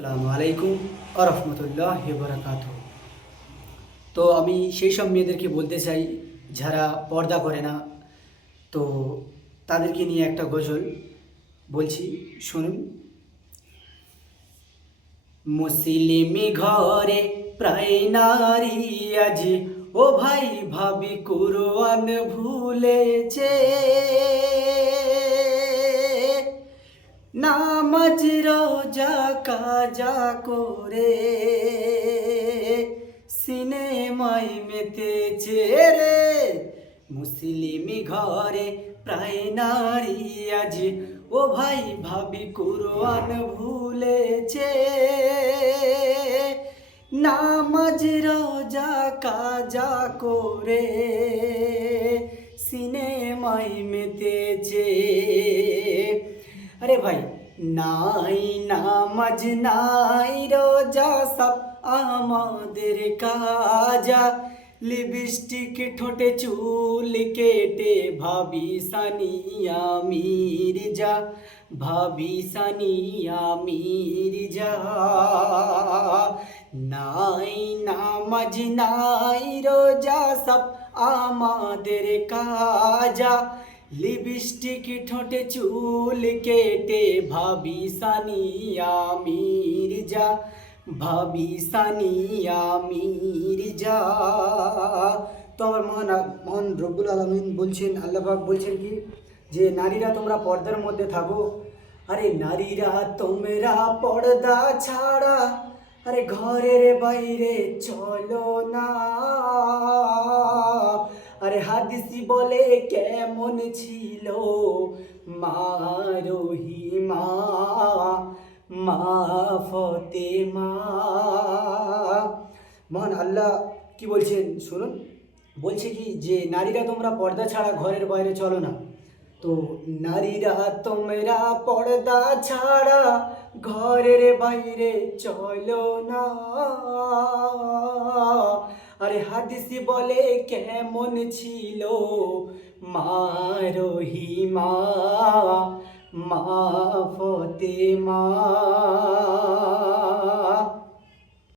আসসালামু আলাইকুম আ রহমতুল্লাহি বারাকাতুহু। তো আমি সেই সব মেয়েদেরকে বলতে চাই যারা পর্দা করে না। তো তাদেরকে নিয়ে একটা গজল বলছি, শুনুন। মুসলিমি ঘরে প্রায় নারী আজ, ও ভাই ভাবি কুরআন ভুলেছে। নামাজ রোজা কাজা করে সিনেমায় মেতেছে রে। মুসলিমি ঘরে প্রায় নারী আজ, ও ভাই ভাবি কুরআন ভুলেছে। নামাজ রোজা কাজা করে সিনেমায় মেতেছে। আরে ভাই, নাই নামাজ নাই রোজা সব আমাদের কাজা। লিপস্টিক ঠোঁটে চুল কেটে ভাবি সানিয়া মির্জা, ভাবি সানিয়া মির্জা। নাই নামাজ নাই রোজা সব আমাদের কাজা। লিপস্টিক ঠোঁটে চুল কেটে ভাবি সানিয়া মির্জা, ভাবি সানিয়া মির্জা। তো আমার মহান রব্বুল আলামিন বলছেন, আল্লাহ পাক বলছেন কি, যে নারীরা তোমরা পর্দার মধ্যে থাকো। আরে নারীরা তোমরা পর্দা ছাড়া আরে ঘরের বাইরে চলো না। আরে হাদিসি বলে কেমন ছিল মা রহিমা, মা ফতেমা। মহান আল্লাহ কি বলছেন শুনুন। বলছে কি, যে নারীরা তোমরা পর্দা ছাড়া ঘরের বাইরে চলো না। তো নারীরা তোমরা পর্দা ছাড়া ঘরের বাইরে চলো না। আরে হাদিসি বলে কেমন ছিল মা রহিমা, মা ফতেমা।